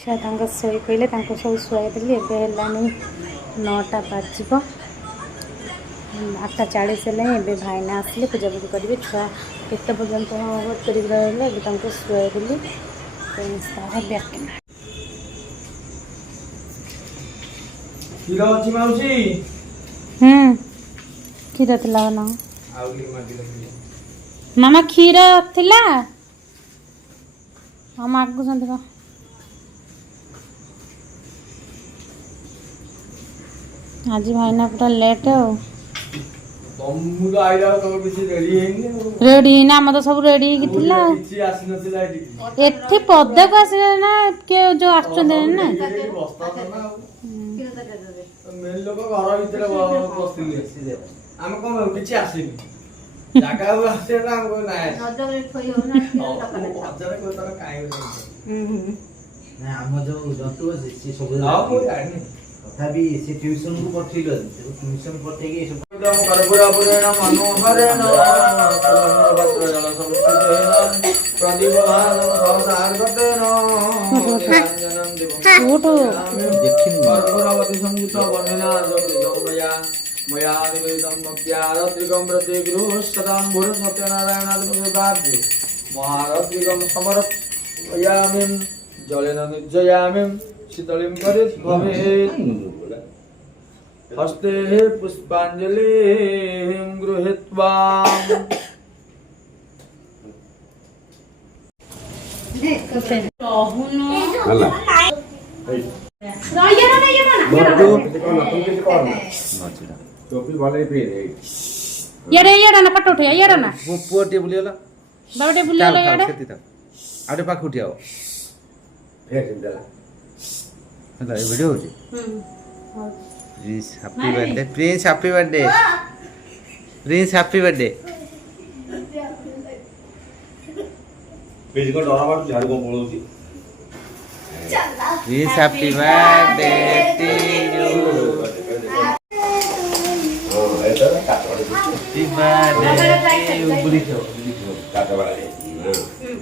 ଛୁଆ ତାଙ୍କ ଶୋଇ ପଇଲେ ତାଙ୍କୁ ସବୁ ଶୁଆଇଦେଲି। ଏବେ ହେଲାନି 9ଟା ବାଜିବ, 8:40 ହେଲାଣି। ଏବେ ଭାଇନା ଆସିଲେ ପୂଜାପୂଜି କରିବେ। ଛୁଆ କେତେ ପର୍ଯ୍ୟନ୍ତ କରିକି ରହିଲେ, ଏବେ ତାଙ୍କୁ ଶୁଆଇଦେଲି। କ୍ଷୀର ଅଛି ମାଉସୀ? କ୍ଷୀର ଥିଲା ନା ମାମା? କ୍ଷୀର ଥିଲା। ହଁ ମାଗୁଛନ୍ତି ବା। ଆଜି ଭାଇନା ପୁରା ଲେଟ୍ ଆଉ। ତମକୁ ତ ଆଇଲା ତମର କିଛି ରେଡି ହେଇନି ଆଉ। ରେଡି ହେଇନି, ଆମର ତ ସବୁ ରେଡି ହେଇକି ଥିଲା। କିଛି ଆସିନଥିଲା ଏଠି ପଦାକୁ ଆସିଲେ ନା କିଏ ଯୋଉ ଆସୁଛନ୍ତି ନା। ମେନ୍ ଲୋକ ଘର ଭିତରେ ବସିଥିଲେ। ଆମେ କଣ କିଛି ଆସିନି ଜାଗାକୁ ଆସିଲେ ନା ଆମକୁ ନାଇଁ ଆମ ଯୋଉ ଜନ୍ତୁ ଅଛି ସେ ସବୁ ତଥାପି ସେ ଟ୍ୟୁସନ କୁ ପଠେଇଲ, ଟ୍ୟୁସନ ପଠେଇକି जलेन निर्जयामि शीतलिं करित् भवेत् हस्ते पुष्पाञ्जलिं गृहीत्वा पुअटे बुलियोला बाबटे बुलियोला याडे आटे पाख उठियाओ ହେଲା ଏ ଭିଡ଼ିଓ ହେଉଛି। Prince happy birthday, Prince happy birthday, Prince happy birthday. Prince happy birthday to you, happy birthday to you. ବୁଲିছো କାଟ ବାড়াই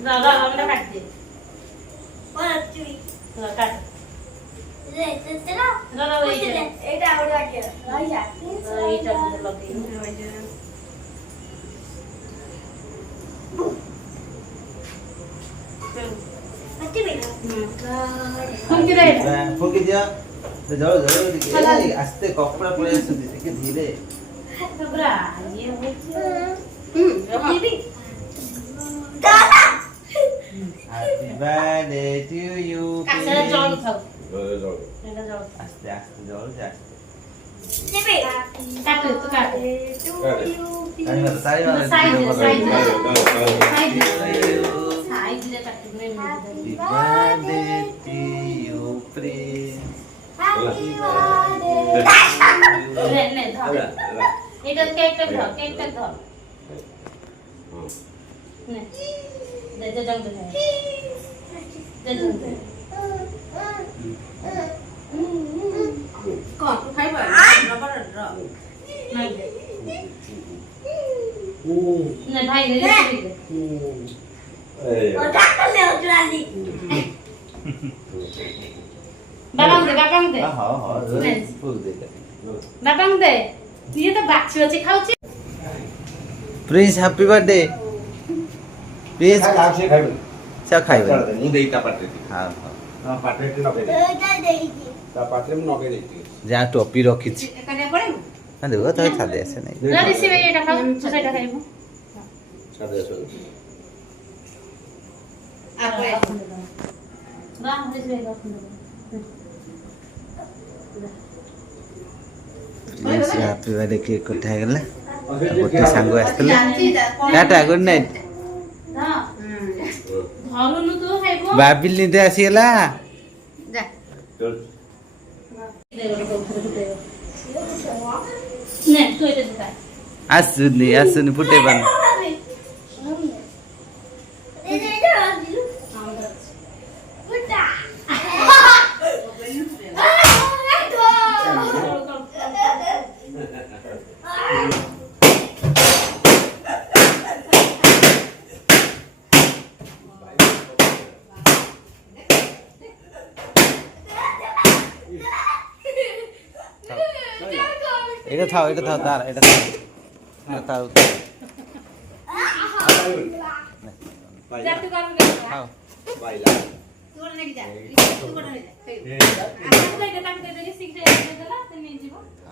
দাদা আমরা কাট দে কাট এটা ওটা কি রাইয়া এইটা লগে फुकी दिया जाओ आस्ते कपड़ा पड़े आसुदी धीरे Happy birthday to you. आस्ते आस्ते जल जा काट तू काट साइड वाला साइड ले काट Happy birthday to you, Prince. Happy birthday. ले धर এটা কেকটা ধর নে দে জং দে কত খাইবা রবার র নাই নে ভাই নে ও ডাক্তার লে জুরালি বাবাং দে हाँ फुल दे বাবাং দে তুই তো বাচ্চা বাচ্চা খাওছি। प्रिंस हैप्पी बर्थडे प्रिंस से खाइबे चा खाइबे मु देईता पाटे हां हां पाटे नगे एटा देईची ता पाटे मु नगे देईची जा टोपी रखी छी এখানে পড়ে ना देखो तो छादे ऐसे नहीं না দিছি ভাই এটা খাও সেটা খাইবো छादे ऐसे আপে বাহ দিছি ভাই দেখুন प्रिंस हैप्पी बर्थडे केक कटा गला गोटे सांग आस्तले टाटा गुड नाइट हां धरुनु तो खाइबो बाबिल निदे आसी गला जा ने तू एते दे आसुनी फुटे बन এটা থাও তার এটা থাও খাও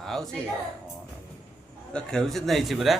ଖାଉ ସେ ଖେଳୁଛି ନେଇଛି ପୁରା